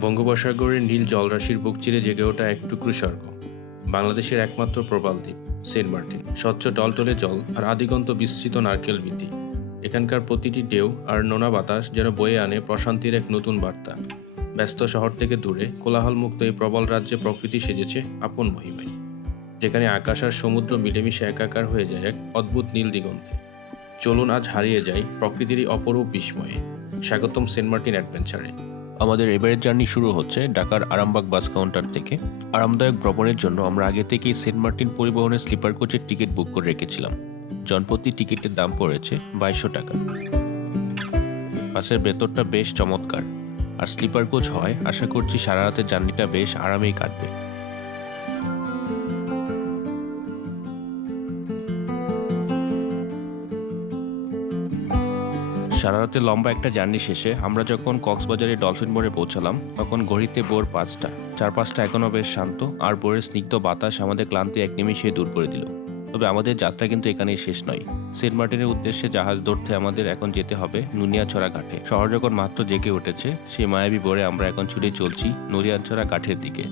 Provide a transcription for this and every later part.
বঙ্গোপসাগরের নীল জলরাশির বুক চিরে জেগে ওঠা এক টুকরো স্বর্গ। বাংলাদেশের একমাত্র প্রবাল দ্বীপ, সেন্ট মার্টিন। স্বচ্ছ টলটলে জল আর আদিগন্ত বিস্তৃত নারকেল বীতি এখানকার প্রতিটি ঢেউ আর নোনা বাতাস যেন বয়ে আনে প্রশান্তির এক নতুন বার্তা। ব্যস্ত শহর থেকে দূরে কোলাহলমুক্ত এই প্রবল রাজ্যে প্রকৃতি সেজেছে আপন মহিমায়। যেখানে আকাশ আর সমুদ্র মিলেমিশে একাকার হয়ে যায় এক অদ্ভুত নীল দিগন্তে। চলুন আজ হারিয়ে যাই প্রকৃতিরই অপরূপ বিস্ময়ে। স্বাগতম সেন্ট মার্টিন অ্যাডভেঞ্চারে। আমাদের এবারের জার্নি শুরু হচ্ছে ঢাকার আরামবাগ বাস কাউন্টার থেকে। আরামদায়ক ভ্রমণের জন্য আমরা আগে থেকেই সেন্ট মার্টিন পরিবহনের স্লিপার কোচের টিকিট বুক করে রেখেছিলাম। জনপ্রতি টিকিটের দাম পড়েছে বাইশশো টাকা। বাসের ভেতরটা বেশ চমৎকার। আর স্লিপার কোচ হয়, আশা করছি সারা রাতের জার্নিটা বেশ আরামেই কাটবে। সারা রাতে লম্বা একটা জার্নি শেষে আমরা যখন কক্সবাজারে ডলফিন মোড়ে পৌঁছালাম, তখন ঘড়িতে বোর পাঁচটা। চার পাঁচটা এখনও বেশ শান্ত আর ভোরের স্নিগ্ধ বাতাস আমাদের ক্লান্তি এক নিমিষে দূর করে দিল। তবে আমাদের যাত্রা কিন্তু এখানেই শেষ নয়। সেন্ট মার্টিনের উদ্দেশ্যে জাহাজ ধরতে আমাদের এখন যেতে হবে নুনিয়াছড়া ঘাটে। শহর যখন মাত্র জেগে উঠেছে, সেই মায়াবী বোরে আমরা এখন ছুটে চলছি নুরিয়াছড়া ঘাটের দিকে।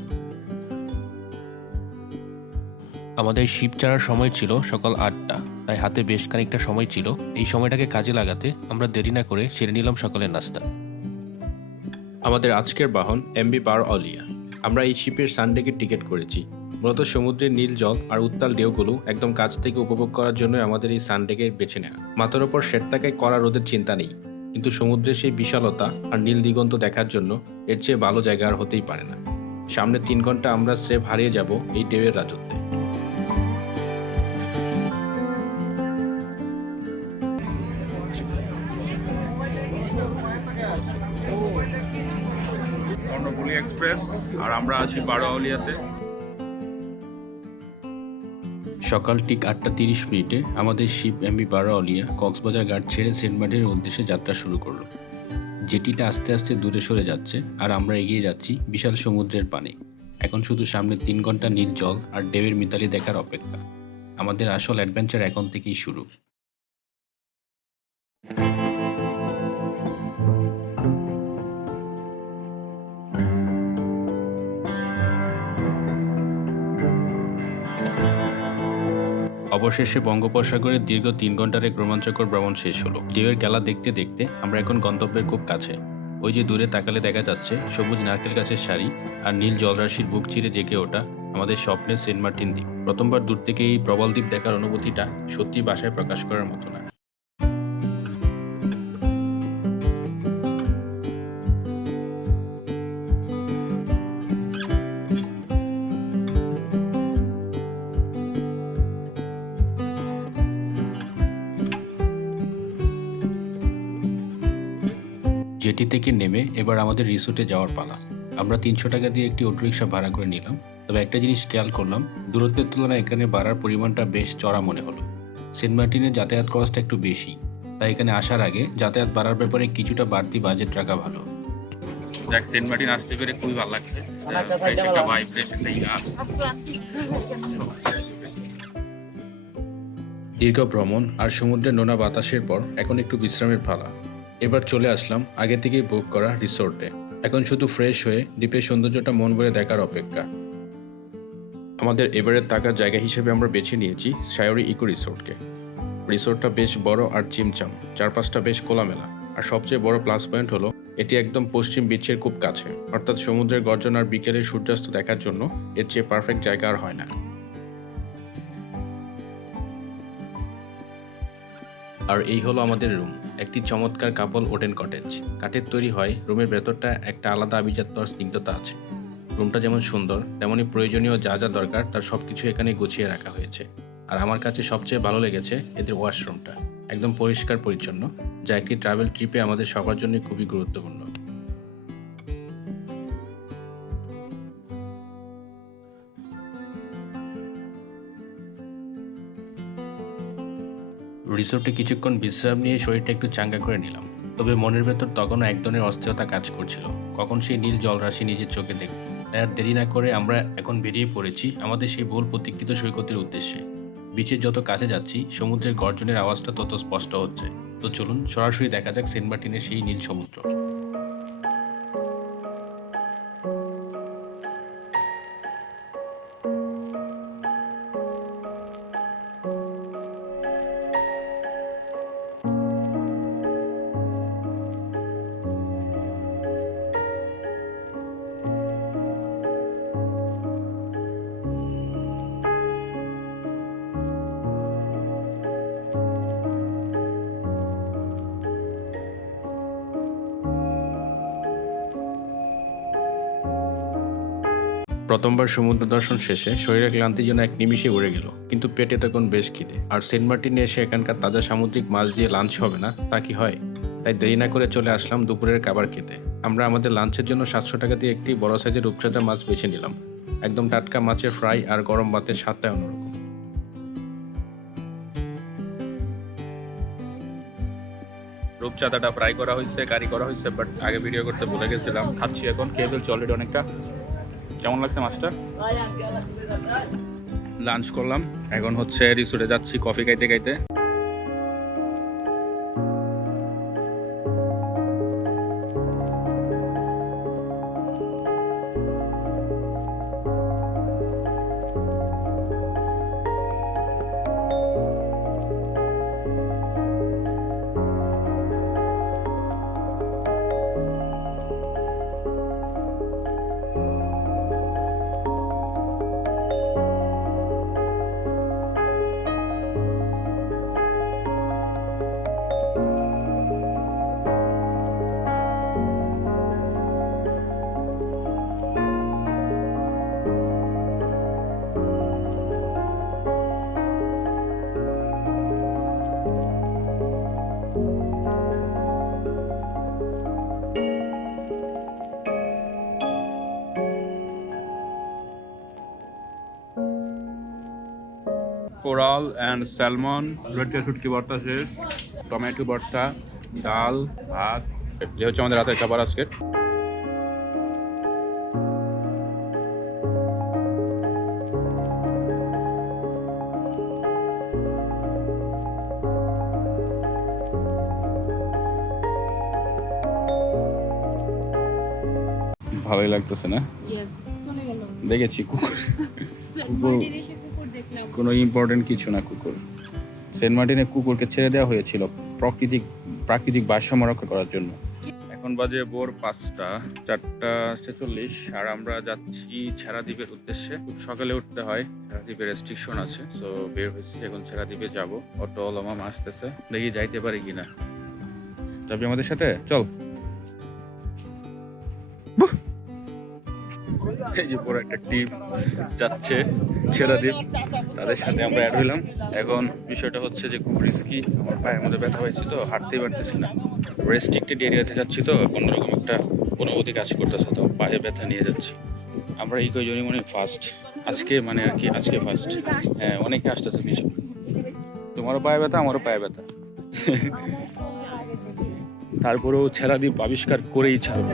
আমাদের শিপ ছাড়ার সময় ছিল সকাল আটটা। তাই হাতে বেশ খানিকটা সময় ছিল। এই সময়টাকে কাজে লাগাতে আমরা দেরি না করে সেরে নিলাম সকালের নাস্তা। আমাদের আজকের বাহন এমবি পার অলিয়া। আমরা এই শিপের সানডেকে টিকিট করেছি। মূলত সমুদ্রের নীল জল আর উত্তাল ঢেউগুলো একদম কাছ থেকে উপভোগ করার জন্য আমাদের এই সানডেকে বেছে নেওয়া মাথার ওপর শেরটাকায় করা রোদের চিন্তা নেই। কিন্তু সমুদ্রের সেই বিশালতা আর নীল দিগন্ত দেখার জন্য এর চেয়ে ভালো জায়গা আর হতেই পারে না। সামনে তিন ঘণ্টা আমরা স্রেফ হারিয়ে যাব এই ঢেউয়ের রাজত্বে। এক্সপ্রেস আর আমরা আছি বারোয়ালিয়াতে। সকাল ঠিক আটটা তিরিশ মিনিটে আমাদের শিপ এমবি বারাউলিয়া কক্সবাজার ঘাট ছেড়ে সেন্ট মার্টিনের উদ্দেশ্যে যাত্রা শুরু করল। জেটিটা আস্তে আস্তে দূরে সরে যাচ্ছে আর আমরা এগিয়ে যাচ্ছি বিশাল সমুদ্রের পানে। এখন শুধু সামনে তিন ঘণ্টা নীল জল আর ডেবের মিতালি দেখার অপেক্ষা। আমাদের আসল অ্যাডভেঞ্চার এখন থেকেই শুরু। অবশেষে বঙ্গোপসাগরের দীর্ঘ তিন ঘণ্টার এক রোমাঞ্চকর ভ্রমণ শেষ হলো। ঢেউয়ের খেলা দেখতে দেখতে আমরা এখন গন্তব্যের খুব কাছে। ওই যে দূরে তাকালে দেখা যাচ্ছে সবুজ নারকেল গাছের শাড়ি আর নীল জলরাশির বুক চিরে জেগে ওঠা আমাদের স্বপ্নের সেন্ট মার্টিন দ্বীপ। প্রথমবার দূর থেকে এই প্রবল দ্বীপ দেখার অনুভূতিটা সত্যি বাসায় প্রকাশ করার মতো না। জেটি থেকে নেমে এবার আমাদের রিসোর্টে যাওয়ার পালা। আমরা তিনশো টাকা দিয়ে একটি অটোরিকশা ভাড়া করে নিলাম। তবে একটা জিনিস খেয়াল করলাম দূরত্বের তুলনায় এখানে ভাড়ার পরিমাণটা বেশ চড়া মনে হলো। সেন্ট মার্টিনের যাতায়াত খরচটা একটু বেশি তাই এখানে আসার আগে যাতায়াত বাড়ার ব্যাপারে কিছুটা বাড়তি বাজেট রাখা ভালো। দেখ সেন্ট মার্টিন আসতে পেরে খুবই ভালো লাগছে। ফ্রেশ একটা ভাই ফ্রেশ একটা দীর্ঘ ভ্রমণ আর সমুদ্রের নোনা বাতাসের পর এখন একটু বিশ্রামের পালা। এবার চলে আসলাম আগে থেকেই বুক করা রিসোর্টে এখন শুধু ফ্রেশ হয়ে দ্বীপের সৌন্দর্যটা মন ভরে দেখার অপেক্ষা। আমাদের এবারের থাকার জায়গা হিসেবে আমরা বেছে নিয়েছি সায়রি ইকো রিসোর্টকে রিসোর্টটা বেশ বড় আর চিমচাম, চারপাশটা বেশ খোলামেলা। আর সবচেয়ে বড় প্লাস পয়েন্ট হলো, এটি একদম পশ্চিম বিচের খুব কাছে। অর্থাৎ সমুদ্রের গর্জন আর বিকেলের সূর্যাস্ত দেখার জন্য এর চেয়ে পারফেক্ট জায়গা আর হয় না। আর এই হলো আমাদের রুম একটি চমৎকার কাপল ওটেন কটেজ কাঠের তৈরি হয় রুমের ভেতরটা একটা আলাদা আভিজাত্য আর স্নিগ্ধতা আছে। রুমটা যেমন সুন্দর, তেমনই প্রয়োজনীয় যা যা দরকার তার সব কিছু এখানে গুছিয়ে রাখা হয়েছে। আর আমার কাছে সবচেয়ে ভালো লেগেছে এদের ওয়াশরুমটা একদম পরিষ্কার পরিচ্ছন্ন যা একটি ট্রাভেল ট্রিপে আমাদের সবার জন্য খুবই গুরুত্বপূর্ণ। রিসোর্টে কিছুক্ষণ বিশ্রাম নিয়ে শরীরটা একটু চাঙ্গা করে নিলাম। তবে মনের ভেতর তখনও এক ধরনের অস্থিরতা কাজ করছিল। কখন সেই নীল জলরাশি নিজের চোখে দেখ তাই আর দেরি না করে আমরা এখন বেরিয়ে পড়েছি আমাদের সেই ভুল প্রতীক্ষিত সৈকতের উদ্দেশ্যে। বিচের যত কাছে যাচ্ছি, সমুদ্রের গর্জনের আওয়াজটা তত স্পষ্ট হচ্ছে। তো চলুন সরাসরি দেখা যাক সেন্ট মার্টিনের সেই নীল সমুদ্র। প্রথমবার সমুদ্র দর্শন শেষে শরীরের ক্লান্তি যেন এক নিমিষে উড়ে গেল। কিন্তু পেটে তখন বেশ খিদে। আর সেন্ট মার্টিনে এসে এখানকার তাজা সামুদ্রিক মাছ দিয়ে লাঞ্চ হবে না? তা কি হয়? তাই দেরি না করে চলে আসলাম দুপুরের খাবার খেতে। আমরা আমাদের লাঞ্চের জন্য সাতশো টাকা দিয়ে একটি বড় সাইজের রূপচাঁদা মাছ বেছে নিলাম। একদম টাটকা মাছের ফ্রাই আর গরম ভাতের স্বাদটা অন্যরকম। রূপচাঁদাটা ফ্রাই করা হয়েছে, কারি করা হয়েছে বাট আগে ভিডিও করতে ভুলে গেছিলাম। খাচ্ছি এখন। খেয়ে ফেলছি অনেকটা। কেমন লাগছে মাস্টার লাঞ্চ করলাম এখন হচ্ছে রিসোর্টে যাচ্ছি কফি খাইতে খাইতে। Coral and salmon. লটকে শুটকি ভর্তা শেষ। টমেটো ভর্তা ডাল ভাত। এ হচ্ছে আমাদের রাতের খাবার আজকের। ভালোই লাগতেছে না? দেখেছি কুকুর। কুকুর কোনো ইম্পর্টেন্ট কিছু না কুকুর। সেন্ট মার্টিনে কুকুরকে ছেড়ে দেওয়া হয়েছিল প্রাকৃতিক প্রাকৃতিক ভারসাম্য রক্ষা করার জন্য। এখন বাজে ভোর পাঁচটা, চারটা ছেচল্লিশ, আর আমরা যাচ্ছি ছেড়াদ্বীপের উদ্দেশ্যে। খুব সকালে উঠতে হয়, ছেড়াদ্বীপে রেস্ট্রিকশন আছে তো বের হয়েছি, এখন ছেড়াদ্বীপে যাব। অটো লমাম আসতেছে, দেখি যাইতে পারি কিনা। যাবি আমাদের সাথে? চল। এই যে বড় একটা টিম যাচ্ছে ছেড়াদ্বীপ তাদের সাথে আমরা অ্যাড হইলাম। এখন বিষয়টা হচ্ছে যে খুব রিস্কি আমার পায়ের মধ্যে ব্যথা হয়েছে তো হাঁটতেই পারতেছি না। রেস্ট্রিক্টেড এরিয়াতে যাচ্ছি তো অন্যরকম একটা কোনো অনুভূতি কাজ করতেছে তো, পায়ে ব্যথা নিয়ে যাচ্ছি। আমরা এই কয়জনই মনে ফার্স্ট আজকে মানে আর কি, আজকে ফার্স্ট হ্যাঁ অনেকে আসতেছে পিছনে। তোমারও পায়ে ব্যথা, আমারও পায়ে ব্যথা। তারপরেও ছেড়াদ্বীপ আবিষ্কার করেই ছাড়বো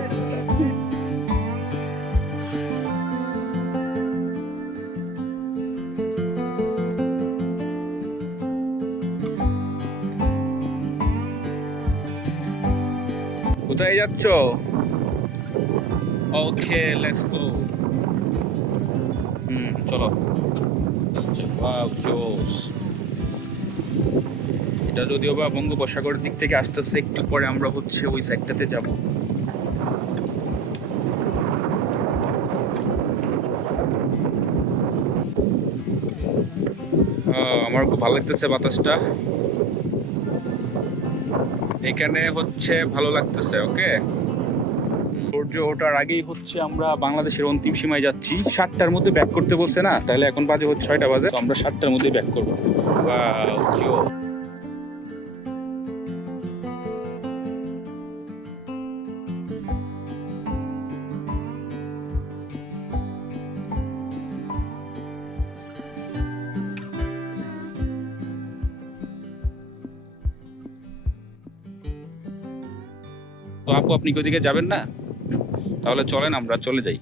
যাচ্ছ? ওকে লেটস গো হুম, চলো। এটা যদিও বা বঙ্গোপসাগরের দিক থেকে আসতেছে, একটু পরে আমরা হচ্ছে ওই সাইডটাতে যাব। আমার খুব ভালো লাগতেছে বাতাসটা। এখানে হচ্ছে ভালো লাগতেছে ওকে? সূর্য ওঠার আগেই হচ্ছে আমরা বাংলাদেশের অন্তিম সীমায় যাচ্ছি। সাতটার মধ্যে ব্যাক করতে বলছে না? তাহলে এখন বাজে হচ্ছে ছয়টা বাজে। তো আমরা সাতটার মধ্যে ব্যাক করব। Wow, তো আপু, আপনি কি ওদিকে যাবেন না? তাহলে চলেন আমরা, চলে যাই।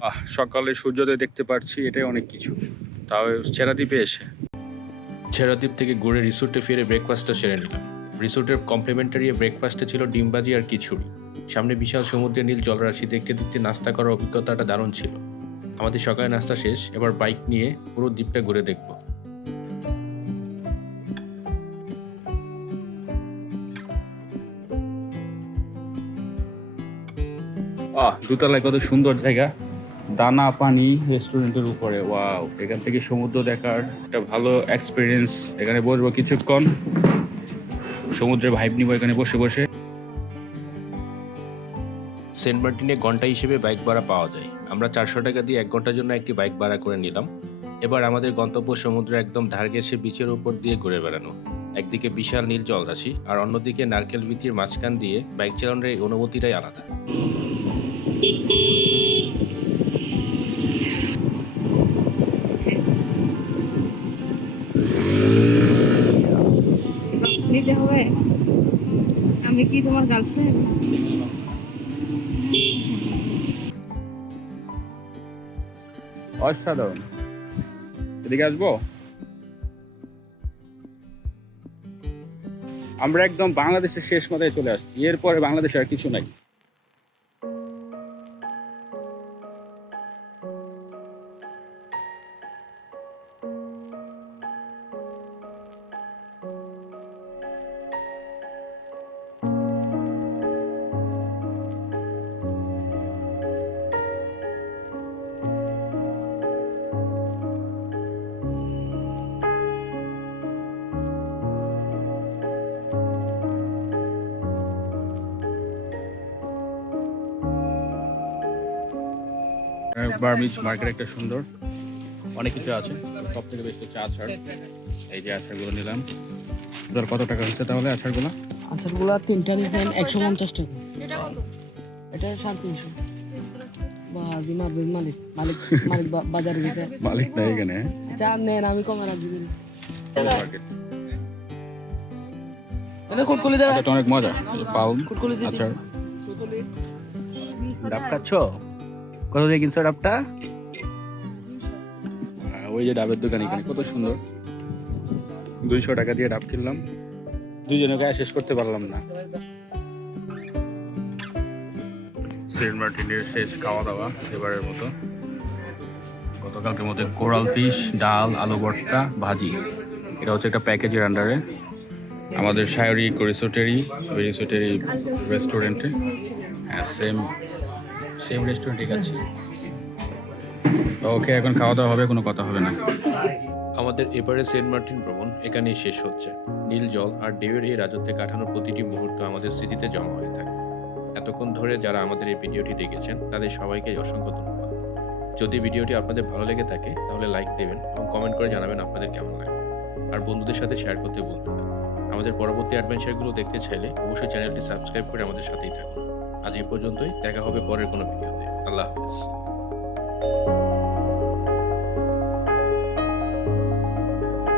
আহ, সকালে সূর্যোদয় দেখতে পাচ্ছি এটাই অনেক কিছু। তাও ছেড়াদ্বীপে এসে। ছেড়াদ্বীপ থেকে ঘুরে রিসোর্টে ফিরে ব্রেকফাস্টটা সেরে নিলাম। রিসোর্টের কমপ্লিমেন্টারি ব্রেকফাস্টে ছিল ডিমবাজি আর খিচুড়ি। সামনে বিশাল সমুদ্রের নীল জলরাশি দেখতে দেখতে নাস্তা করার অভিজ্ঞতাটা দারুণ ছিল। আমাদের সকালে নাস্তা শেষ, এবার বাইক নিয়ে পুরো দ্বীপটা ঘুরে দেখব। দুতলায় কত সুন্দর জায়গা। দানা পানি রেস্টুরেন্টের উপরে ওয়াও এখান থেকে সমুদ্র দেখার একটা ভালো এক্সপিরিয়েন্স এখানে বসবো কিছুক্ষণ। সমুদ্রের ভাইব নিব এখানে বসে বসে। সেন্ট মার্টিনে ঘণ্টা হিসেবে বাইক ভাড়া পাওয়া যায়। আমরা চারশো টাকা দিয়ে এক ঘণ্টার জন্য একটি বাইক ভাড়া করে নিলাম। এবার আমাদের গন্তব্য সমুদ্র একদম ধার ঘেঁষে বিচের উপর দিয়ে ঘুরে বেড়ানো। একদিকে বিশাল নীল জলরাশি, আর অন্যদিকে নারকেল বিচির মাঝখান দিয়ে বাইক চালানোর এই অনুভূতিটাই আলাদা। নিতে হবে। আমি কি তোমার গার্লফ্রেন্ড অসাধারণ। এদিকে আসব? আমরা একদম বাংলাদেশের শেষ মাথায় চলে আসছি। এরপরে বাংলাদেশে আর কিছু নাই। বার্মিজ মার্কেট একটা সুন্দর। অনেক কিছু আছে সব থেকে বেশি হচ্ছে আচার। এই যে আচারগুলো নিলাম। তোর কত টাকা হচ্ছে তাহলে আচারগুলো? আচারগুলো তিনটা নিয়েছেন একশো পঞ্চাশ টাকা। এটা সাড়ে তিনশো। মালিক মালিক মালিক মালিক বাজারে গেছে। মালিক নাই এখানে? যা নেন আমি কমে কুটকুলি দাদা। অনেক মজা। পাউন আচার। ডাব খাচ্ছ? কত দিয়ে কিনছো ডাবটা? ওই যে ডাবের দোকান এখানে কত সুন্দর। দুইশো টাকা দিয়ে ডাব কিনলাম। দুজনে গায়ে শেষ করতে পারলাম না। সেন্ট মার্টিনের শেষ খাওয়া দাওয়া এবারের মতো। গতকালকের মধ্যে কোরাল ফিশ ডাল আলু ভর্তা ভাজি। এটা হচ্ছে একটা প্যাকেজের আন্ডারে। আমাদের সায়রি রিসোর্টেরই ওই রিসোর্টেরই রেস্টুরেন্টে। হ্যাঁ সেম সেম রেস্টুরেন্টে গেছি ওকে, এখন খাওয়া দাওয়া হবে, কোনো কথা হবে না। আমাদের এবারে সেন্ট মার্টিন ভ্রমণ এখানেই শেষ হচ্ছে। নীল জল আর ঢেউয়ের এই রাজত্বে কাটানো প্রতিটি মুহূর্ত আমাদের স্মৃতিতে জমা হয়ে থাকে। এতক্ষণ ধরে যারা আমাদের এই ভিডিওটি দেখেছেন, তাদের সবাইকে অসংখ্য ধন্যবাদ। যদি ভিডিওটি আপনাদের ভালো লেগে থাকে, তাহলে লাইক দেবেন এবং কমেন্ট করে জানাবেন আপনাদের কেমন লাগে। আর বন্ধুদের সাথে শেয়ার করতে ভুলবেন না। আমাদের পরবর্তী অ্যাডভেঞ্চারগুলো দেখতে চাইলে অবশ্যই চ্যানেলটি সাবস্ক্রাইব করে আমাদের সাথেই থাকুন। আজ এই পর্যন্তই। দেখা হবে পরের কোনো ভিডিওতে। আল্লাহ হাফেজ।